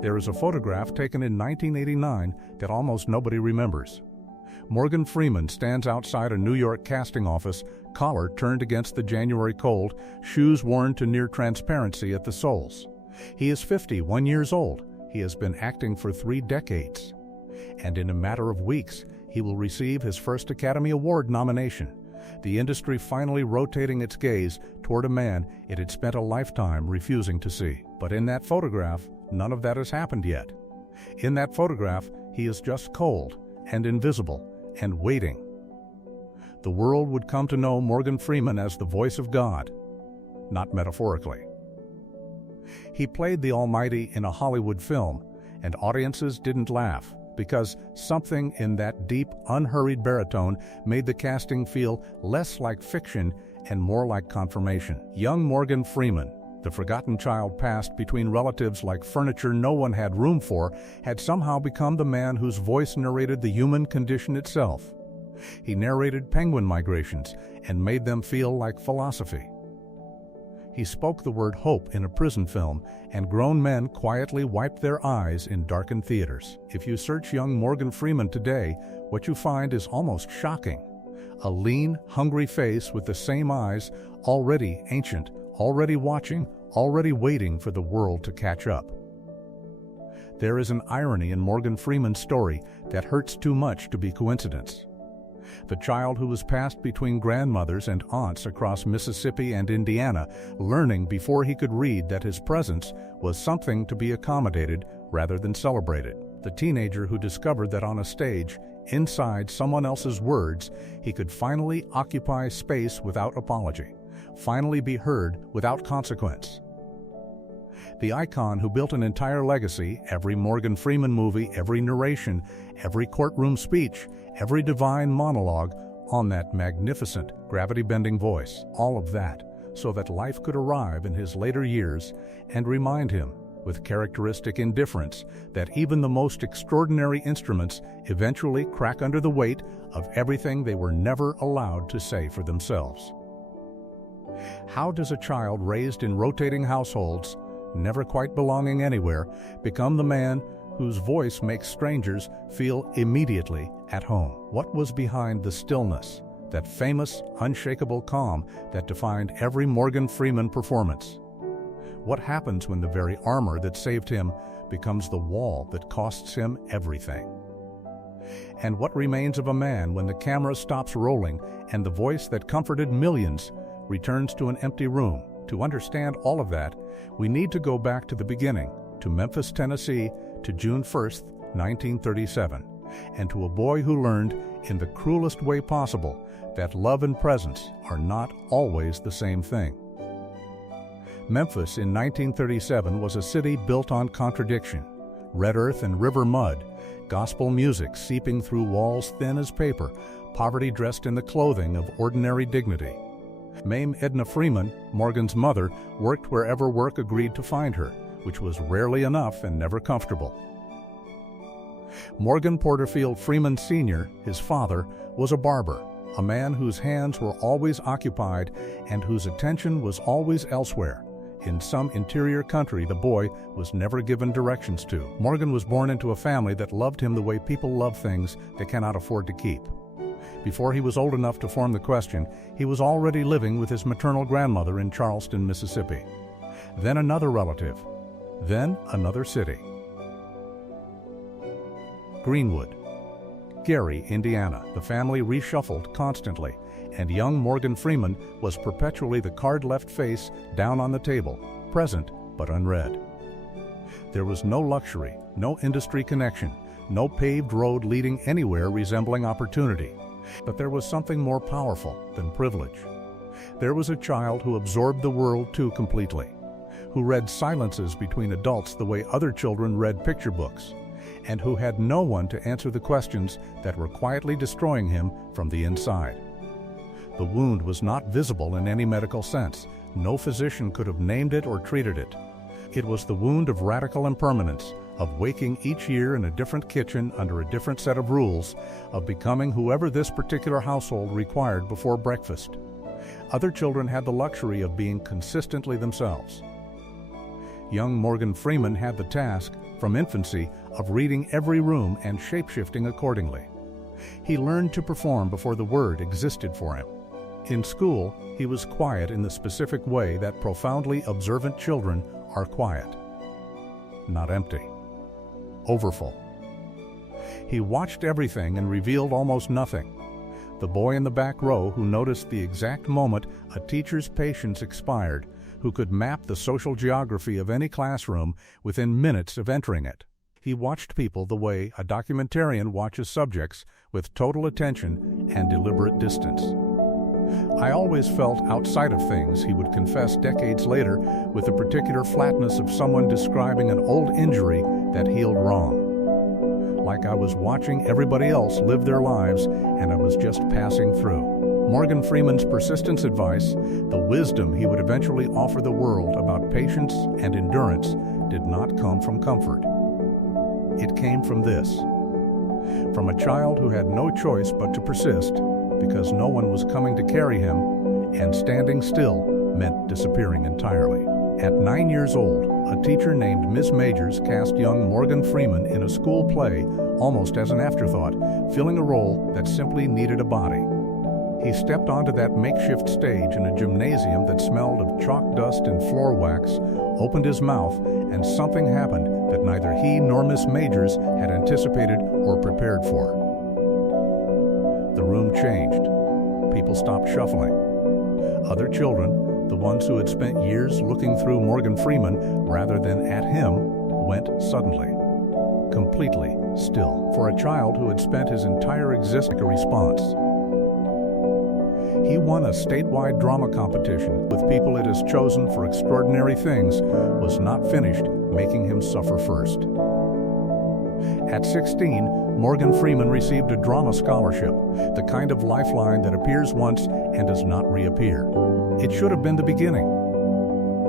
There is a photograph taken in 1989 that almost nobody remembers. Morgan Freeman stands outside a New York casting office, collar turned against the January cold, shoes worn to near transparency at the soles. He is 51 years old. He has been acting for 3 decades. And in a matter of weeks, he will receive his first Academy Award nomination, the industry finally rotating its gaze toward a man it had spent a lifetime refusing to see. But in that photograph, none of that has happened yet. In that photograph, he is just cold and invisible and waiting. The world would come to know Morgan Freeman as the voice of God, not metaphorically. He played the Almighty in a Hollywood film, and audiences didn't laugh because something in that deep, unhurried baritone made the casting feel less like fiction and more like confirmation. Young Morgan Freeman, the forgotten child passed between relatives like furniture no one had room for, had somehow become the man whose voice narrated the human condition itself. He narrated penguin migrations and made them feel like philosophy. He spoke the word hope in a prison film, and grown men quietly wiped their eyes in darkened theaters. If you search young Morgan Freeman today, what you find is almost shocking. A lean, hungry face with the same eyes, already ancient, already watching, already waiting for the world to catch up. There is an irony in Morgan Freeman's story that hurts too much to be coincidence. The child who was passed between grandmothers and aunts across Mississippi and Indiana, learning before he could read that his presence was something to be accommodated rather than celebrated. The teenager who discovered that on a stage, inside someone else's words, he could finally occupy space without apology, finally be heard without consequence. The icon who built an entire legacy, every Morgan Freeman movie, every narration, every courtroom speech, every divine monologue, on that magnificent, gravity-bending voice, all of that, so that life could arrive in his later years and remind him, with characteristic indifference, that even the most extraordinary instruments eventually crack under the weight of everything they were never allowed to say for themselves. How does a child raised in rotating households, never quite belonging anywhere, become the man whose voice makes strangers feel immediately at home? What was behind the stillness, that famous, unshakable calm that defined every Morgan Freeman performance? What happens when the very armor that saved him becomes the wall that costs him everything? And what remains of a man when the camera stops rolling and the voice that comforted millions returns to an empty room? To understand all of that, we need to go back to the beginning, to Memphis, Tennessee, to June 1st, 1937, and to a boy who learned, in the cruelest way possible, that love and presence are not always the same thing. Memphis in 1937 was a city built on contradiction, red earth and river mud, gospel music seeping through walls thin as paper, poverty dressed in the clothing of ordinary dignity. Mame Edna Freeman, Morgan's mother, worked wherever work agreed to find her, which was rarely enough and never comfortable. Morgan Porterfield Freeman Sr., his father, was a barber, a man whose hands were always occupied and whose attention was always elsewhere. In some interior country the boy was never given directions to. Morgan was born into a family that loved him the way people love things they cannot afford to keep. Before he was old enough to form the question, he was already living with his maternal grandmother in Charleston, Mississippi. Then another relative. Then another city. Greenwood. Gary, Indiana. The family reshuffled constantly, and young Morgan Freeman was perpetually the card-left face down on the table, present but unread. There was no luxury, no industry connection, no paved road leading anywhere resembling opportunity. But there was something more powerful than privilege. There was a child who absorbed the world too completely, who read silences between adults the way other children read picture books, and who had no one to answer the questions that were quietly destroying him from the inside. The wound was not visible in any medical sense. No physician could have named it or treated it. It was the wound of radical impermanence, of waking each year in a different kitchen under a different set of rules, of becoming whoever this particular household required before breakfast. Other children had the luxury of being consistently themselves. Young Morgan Freeman had the task, from infancy, of reading every room and shapeshifting accordingly. He learned to perform before the word existed for him. In school, he was quiet in the specific way that profoundly observant children are quiet. Not empty. Overfull. He watched everything and revealed almost nothing. The boy in the back row who noticed the exact moment a teacher's patience expired, who could map the social geography of any classroom within minutes of entering it. He watched people the way a documentarian watches subjects, with total attention and deliberate distance. I always felt outside of things, he would confess decades later, with the particular flatness of someone describing an old injury that healed wrong. Like I was watching everybody else live their lives and I was just passing through. Morgan Freeman's persistence advice, the wisdom he would eventually offer the world about patience and endurance, did not come from comfort. It came from this. From a child who had no choice but to persist, because no one was coming to carry him, and standing still meant disappearing entirely. At 9 years old, a teacher named Miss Majors cast young Morgan Freeman in a school play almost as an afterthought, filling a role that simply needed a body. He stepped onto that makeshift stage in a gymnasium that smelled of chalk dust and floor wax, opened his mouth, and something happened that neither he nor Miss Majors had anticipated or prepared for. The room changed. People stopped shuffling. Other children, the ones who had spent years looking through Morgan Freeman rather than at him, went suddenly, completely still. For a child who had spent his entire existence a response. He won a statewide drama competition with people it has chosen for extraordinary things, was not finished, making him suffer first. At 16, Morgan Freeman received a drama scholarship, the kind of lifeline that appears once and does not reappear. It should have been the beginning.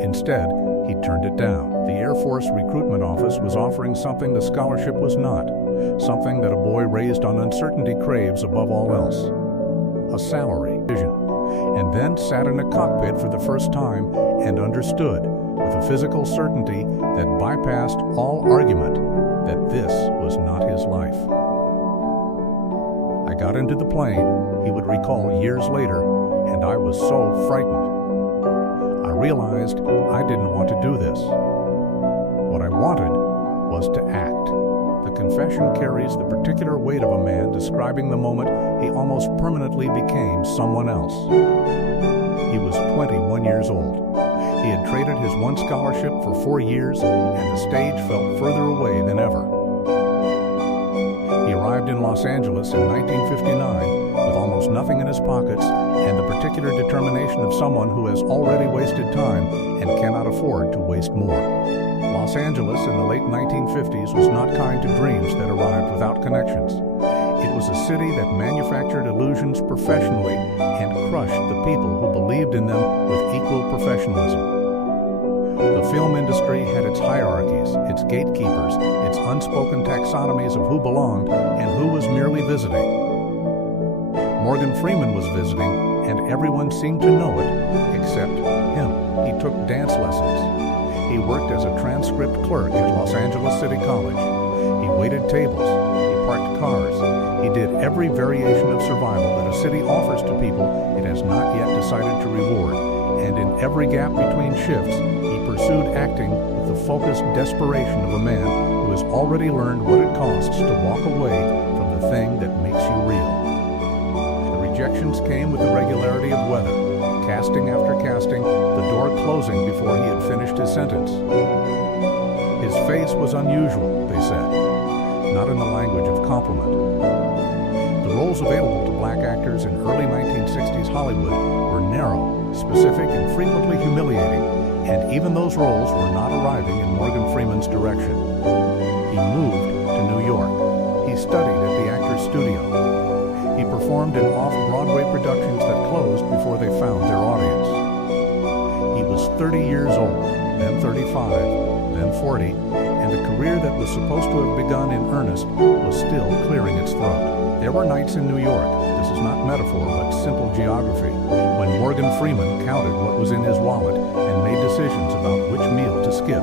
Instead, he turned it down. The Air Force Recruitment Office was offering something the scholarship was not, something that a boy raised on uncertainty craves above all else. A salary, vision, and then sat in a cockpit for the first time and understood, with a physical certainty that bypassed all argument, that this was not his life. I got into the plane, he would recall years later, and I was so frightened. I realized I didn't want to do this. What I wanted was to act. The confession carries the particular weight of a man describing the moment he almost permanently became someone else. He was 21 years old. He had traded his one scholarship for 4 years, and the stage felt further away than ever. He arrived in Los Angeles in 1959 with almost nothing in his pockets and the particular determination of someone who has already wasted time and cannot afford to waste more. Los Angeles in the late 1950s was not kind to dreams that arrived without connections. It was a city that manufactured illusions professionally and crushed the people who believed in them with equal professionalism. The film industry had its hierarchies, its gatekeepers, its unspoken taxonomies of who belonged and who was merely visiting. Morgan Freeman was visiting, and everyone seemed to know it, except him. He took dance lessons. He worked as a transcript clerk at Los Angeles City College. He waited tables. He parked cars. He did every variation of survival that a city offers to people it has not yet decided to reward. And in every gap between shifts, he pursued acting with the focused desperation of a man who has already learned what it costs to walk away from the thing that makes you real. The rejections came with the regularity of weather. Casting after casting, the door closing before he had finished his sentence. His face was unusual, they said, not in the language of compliment. The roles available to black actors in early 1960s Hollywood were narrow, specific, and frequently humiliating, and even those roles were not arriving in Morgan Freeman's direction. He moved to New York. He studied at the Actors Studio. He performed in off-Broadway productions that closed before they found their audience. He was 30 years old, then 35, then 40, and the career that was supposed to have begun in earnest was still clearing its throat. There were nights in New York, this is not metaphor but simple geography, when Morgan Freeman counted what was in his wallet and made decisions about which meal to skip.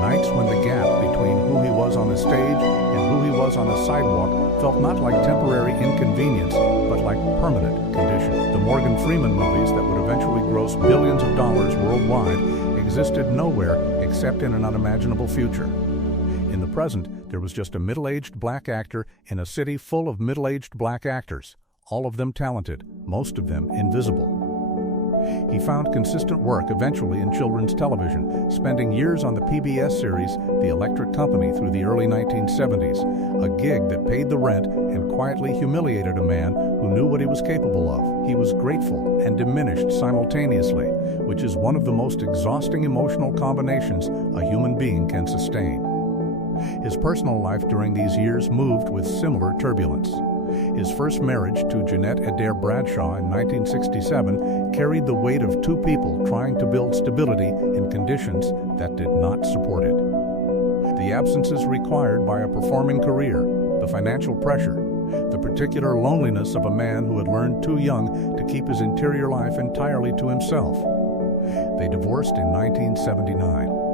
Nights when the gap between who he was on a stage and who he was on a sidewalk felt not like temporary inconvenience, but like permanent condition. The Morgan Freeman movies that would eventually gross billions of dollars worldwide existed nowhere except in an unimaginable future. In the present, there was just a middle-aged black actor in a city full of middle-aged black actors, all of them talented, most of them invisible. He found consistent work eventually in children's television, spending years on the PBS series The Electric Company through the early 1970s, a gig that paid the rent and quietly humiliated a man who knew what he was capable of. He was grateful and diminished simultaneously, which is one of the most exhausting emotional combinations a human being can sustain. His personal life during these years moved with similar turbulence. His first marriage to Jeanette Adair Bradshaw in 1967 carried the weight of two people trying to build stability in conditions that did not support it. The absences required by a performing career, the financial pressure, the particular loneliness of a man who had learned too young to keep his interior life entirely to himself. They divorced in 1979.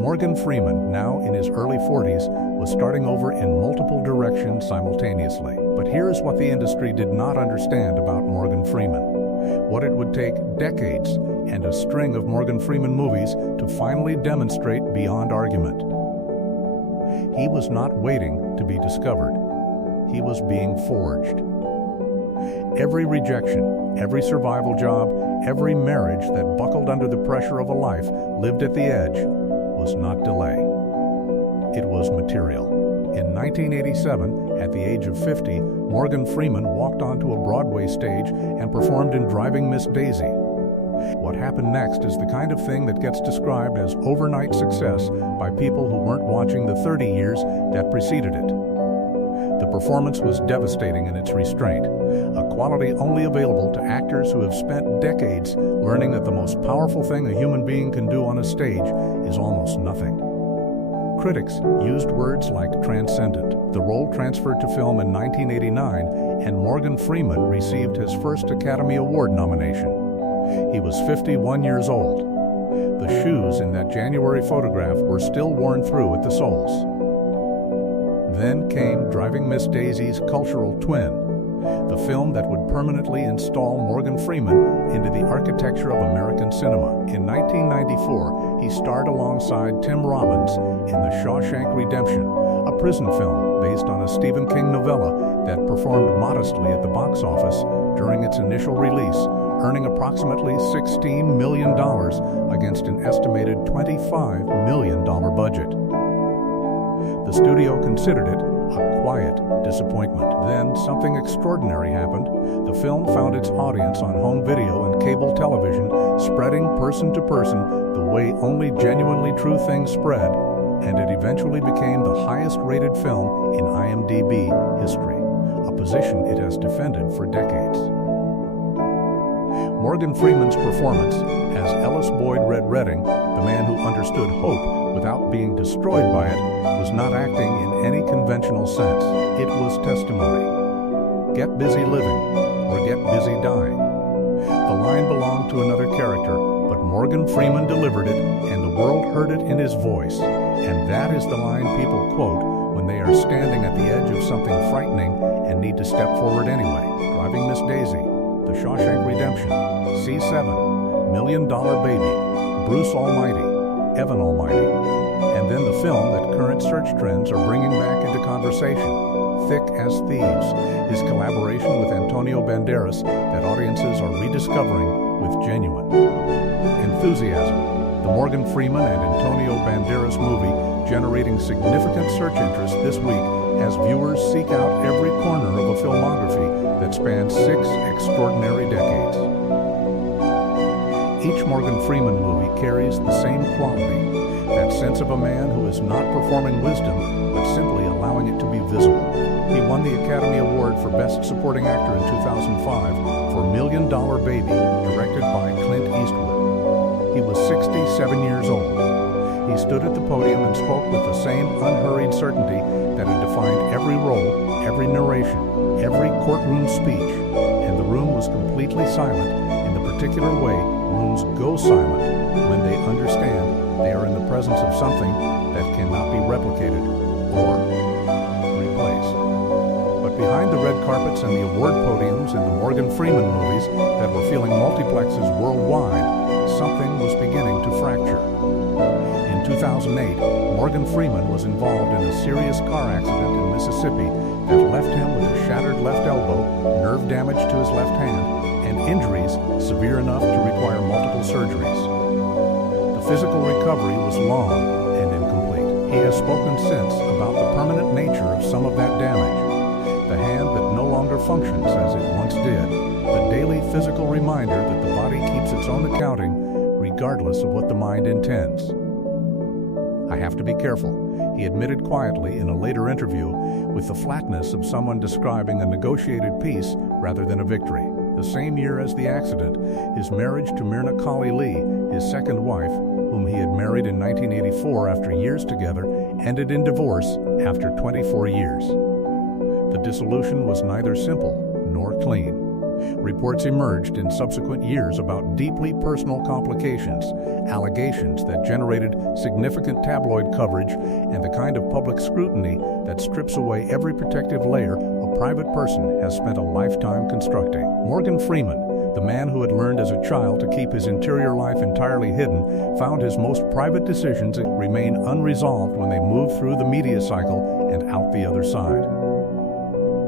Morgan Freeman, now in his early 40s, was starting over in multiple directions simultaneously. But here's what the industry did not understand about Morgan Freeman: what it would take decades and a string of Morgan Freeman movies to finally demonstrate beyond argument. He was not waiting to be discovered. He was being forged. Every rejection, every survival job, every marriage that buckled under the pressure of a life lived at the edge was not delay. It was material. In 1987, at the age of 50, Morgan Freeman walked onto a Broadway stage and performed in Driving Miss Daisy. What happened next is the kind of thing that gets described as overnight success by people who weren't watching the 30 years that preceded it. The performance was devastating in its restraint, a quality only available to actors who have spent decades learning that the most powerful thing a human being can do on a stage is almost nothing. Critics used words like transcendent. The role transferred to film in 1989, and Morgan Freeman received his first Academy Award nomination. He was 51 years old. The shoes in that January photograph were still worn through at the soles. Then came Driving Miss Daisy's cultural twin, the film that would permanently install Morgan Freeman into the architecture of American cinema. In 1994, he starred alongside Tim Robbins in The Shawshank Redemption, a prison film based on a Stephen King novella that performed modestly at the box office during its initial release, earning approximately $16 million against an estimated $25 million budget. The studio considered it a quiet disappointment. Then something extraordinary happened. The film found its audience on home video and cable television, spreading person to person the way only genuinely true things spread, and it eventually became the highest-rated film in IMDb history, a position it has defended for decades. Morgan Freeman's performance as Ellis Boyd Red Redding, the man who understood hope without being destroyed by it, was not acting in any conventional sense. It was testimony. Get busy living, or get busy dying. The line belonged to another character, but Morgan Freeman delivered it, and the world heard it in his voice. And that is the line people quote when they are standing at the edge of something frightening and need to step forward anyway. Driving Miss Daisy, The Shawshank Redemption, C7, $1 Million Baby, Bruce Almighty, Evan Almighty, and then the film that current search trends are bringing back into conversation, Thick as Thieves, his collaboration with Antonio Banderas that audiences are rediscovering with genuine enthusiasm. The Morgan Freeman and Antonio Banderas movie generating significant search interest this week as viewers seek out every corner of a filmography that spans 6 extraordinary decades. Each Morgan Freeman movie carries the same quality, that sense of a man who is not performing wisdom, but simply allowing it to be visible. He won the Academy Award for Best Supporting Actor in 2005 for $1 Million Baby, directed by Clint Eastwood. He was 67 years old. He stood at the podium and spoke with the same unhurried certainty that had defined every role, every narration, every courtroom speech, and the room was completely silent in the particular way rooms go silent when they understand they are in the presence of something that cannot be replicated or replaced. But behind the red carpets and the award podiums in the Morgan Freeman movies that were filling multiplexes worldwide, something was beginning to fracture. In 2008, Morgan Freeman was involved in a serious car accident in Mississippi that left him with a shattered left elbow, nerve damage to his left hand, and injuries severe enough to require multiple surgeries. The physical recovery was long and incomplete. He has spoken since about the permanent nature of some of that damage. The hand that no longer functions as it once did. The daily physical reminder that the body keeps its own accounting regardless of what the mind intends. I have to be careful, he admitted quietly in a later interview, with the flatness of someone describing a negotiated peace rather than a victory. The same year as the accident, his marriage to Myrna Colley Lee, his second wife, whom he had married in 1984 after years together, ended in divorce after 24 years. The dissolution was neither simple nor clean. Reports emerged in subsequent years about deeply personal complications, allegations that generated significant tabloid coverage, and the kind of public scrutiny that strips away every protective layer a private person has spent a lifetime constructing. Morgan Freeman, the man who had learned as a child to keep his interior life entirely hidden, found his most private decisions remain unresolved when they moved through the media cycle and out the other side.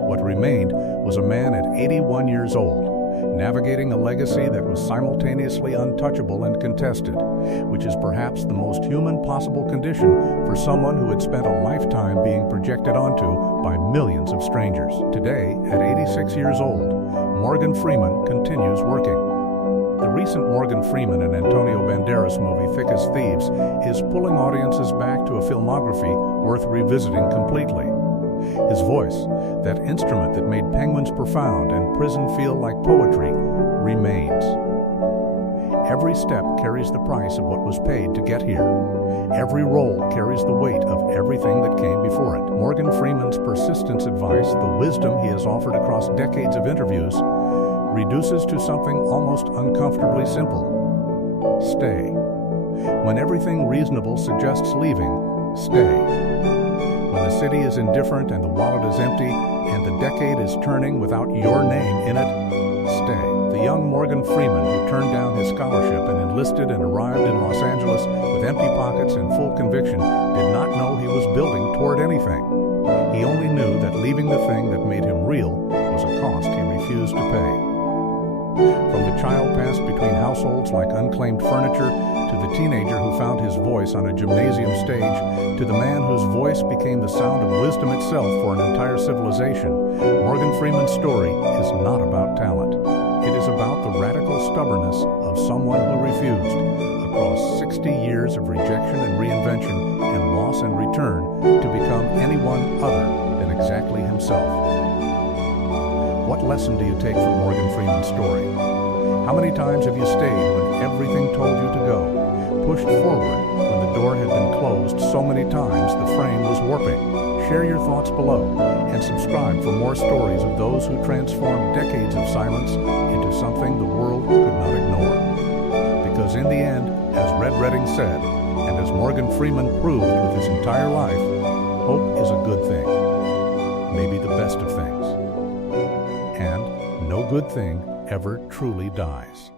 What remained was a man at 81 years old, navigating a legacy that was simultaneously untouchable and contested, which is perhaps the most human possible condition for someone who had spent a lifetime being projected onto by millions of strangers. Today, at 86 years old, Morgan Freeman continues working. The recent Morgan Freeman and Antonio Banderas movie, Thick as Thieves, is pulling audiences back to a filmography worth revisiting completely. His voice, that instrument that made Penguins profound and Prison feel like poetry, remains. Every step carries the price of what was paid to get here. Every role carries the weight of everything that came before it. Morgan Freeman's persistence advice, the wisdom he has offered across decades of interviews, reduces to something almost uncomfortably simple. Stay. When everything reasonable suggests leaving, stay. When the city is indifferent and the wallet is empty and the decade is turning without your name in it, stay. The young Morgan Freeman who turned down his scholarship and enlisted and arrived in Los Angeles with empty pockets and full conviction did not know he was building toward anything. He only knew that leaving the thing that made him real was a cost he refused to pay. From the child passed between households like unclaimed furniture, to the teenager who found his voice on a gymnasium stage, to the man whose voice became the sound of wisdom itself for an entire civilization, Morgan Freeman's story is not about talent. It is about the radical stubbornness of someone who refused, across 60 years of rejection and reinvention and loss and return, to become anyone other than exactly himself. What lesson do you take from Morgan Freeman's story? How many times have you stayed when everything told you to go? Pushed forward when the door had been closed so many times the frame was warping? Share your thoughts below and subscribe for more stories of those who transformed decades of silence into something the world could not ignore. Because in the end, as Red Redding said, and as Morgan Freeman proved with his entire life, hope is a good thing, maybe the best of things. And no good thing ever truly dies.